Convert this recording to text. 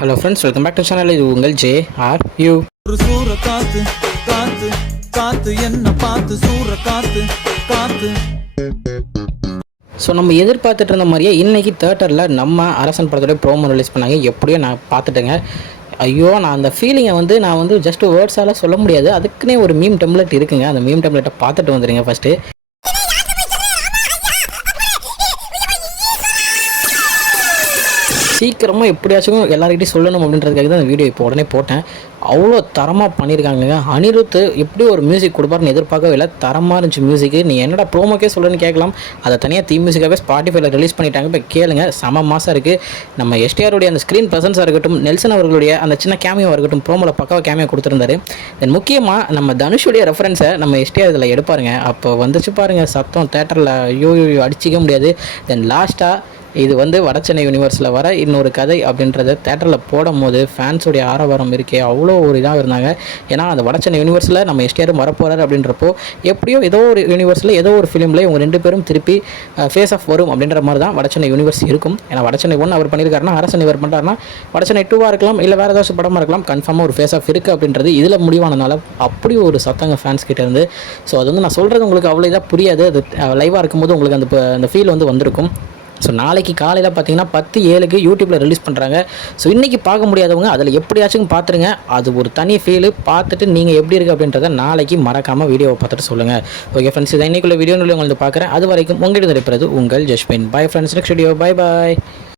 Hello friends, welcome back to channel. இது உங்கள் JRU. ஒரு சூற காத்து காத்து காத்து என்ன பார்த்து சூற காத்து காத்து. ஸோ நம்ம எதிர்பார்த்துட்டு இருந்த மாதிரியே இன்றைக்கி தேட்டரில் நம்ம அரசன் படத்தோட ப்ரோமோ ரிலீஸ் பண்ணாங்க. எப்படியோ நான் பார்த்துட்டேங்க. ஐயோ, நான் அந்த ஃபீலிங்கை நான் ஜஸ்ட் வேர்ட்ஸால் சொல்ல முடியாது. அதுக்குன்னே ஒரு மீம் டெம்ப்ளேட் இருக்குங்க. அந்த மீம் டெம்ப்ளேட்டை பார்த்துட்டு வந்துடுங்க ஃபஸ்ட்டு. சீக்கிரமாக எப்படியாச்சும் எல்லாருக்கிட்டையும் சொல்லணும் அப்படின்றதுக்காக தான் அந்த வீடியோ இப்போ உடனே போட்டேன். அவ்வளோ தரமாக பண்ணியிருக்காங்க. அனிருத் எப்படி ஒரு மியூசிக் கொடுப்பாருன்னு எதிர்பார்க்கவே இல்லை. தரமாக இருந்துச்சு மியூசிக்கு. நீ என்னடா ப்ரோமோக்கே சொல்லுன்னு கேட்கலாம். அதை தனியாக தீம் மியூசிக்காகவே ஸ்பாட்டிஃபைல ரிலீஸ் பண்ணிட்டாங்க. இப்போ கேளுங்க, செம மாசாக இருக்குது. நம்ம எஸ்டிஆருடைய அந்த ஸ்க்ரீன் ப்ரெசன்ஸாக இருக்கட்டும், நெல்சன் அவர்களுடைய அந்த சின்ன கேமியோவாக இருக்கட்டும், ப்ரோமோவில் பக்காவாக கேமியோ கொடுத்துருந்தாரு. தென் முக்கியமாக நம்ம தனுஷுடைய ரெஃபரன்ஸை நம்ம எஸ்டிஆர் இதில் எடுப்பாருங்க. அப்போ வந்துச்சு பாருங்கள் சத்தம் தேட்டரில். ஐயோ அடிச்சிக்க முடியாது. தென் லாஸ்ட்டாக இது வடச்சென்னை யூனிவர்ஸில் வர இன்னொரு கதை அப்படின்றத தேட்டரில் போடும் போது ஃபேன்ஸுடைய ஆரவாரம் இருக்கே அவ்வளோ ஒரு இதாக இருந்தாங்க. ஏன்னா அந்த வடச்சென்னை யூனிவர்ஸில் நம்ம எஸ்டிஆரும் வரப்போகிறார் அப்படின்றப்போ எப்படியோ ஏதோ ஒரு யூனிவர்ஸில் ஏதோ ஒரு ஃபிலிமில் இவங்க ரெண்டு பேரும் திருப்பி ஃபேஸ் ஆஃப் வரும் அப்படின்ற மாதிரி தான் வடச்சென்னை யூனிவர்ஸ் இருக்கும். ஏன்னா வடச்சென்னை 1 அவர் பண்ணியிருக்காருன்னா, அரசன் இவர் பண்ணுறாருன்னா வடச்சென்னை 2 இருக்கலாம், இல்லை வேறு ஏதாச்சும் படமாக இருக்கலாம். கன்ஃபார்மாக ஒரு ஃபேஸ் ஆஃப் இருக்குது அப்படின்றது இதில் முடிவானதுனால அப்படி ஒரு சத்தங்க ஃபேன்ஸ் கிட்டே இருந்து. ஸோ அது நான் சொல்கிறது உங்களுக்கு அவ்வளோ இதாக புரியாது. அது லைவாக இருக்கும்போது உங்களுக்கு அந்த ஃபீல் வந்திருக்கும். ஸோ நாளைக்கு காலையில் பார்த்தீங்கன்னா 10:07 யூடியூப்பில் ரிலீஸ் பண்ணுறாங்க. ஸோ இன்றைக்கி பார்க்க முடியாதவங்க அதில் எப்படியாச்சும் பார்த்துருங்க. அது ஒரு தனி ஃபீலு. பார்த்துட்டு நீங்கள் எப்படி இருக்குது அப்படின்றத நாளைக்கு மறக்காமல் வீடியோவை பார்த்துட்டு சொல்லுங்கள். ஓகே ஃப்ரெண்ட்ஸ், இதை இன்றைக்குள்ள வீடியோவில் உங்களுக்கு பார்க்குறேன். அது வரைக்கும் உங்கள்கிட்ட இருப்பது உங்கள் Jaspin. Bye friends, next video. Bye பாய்.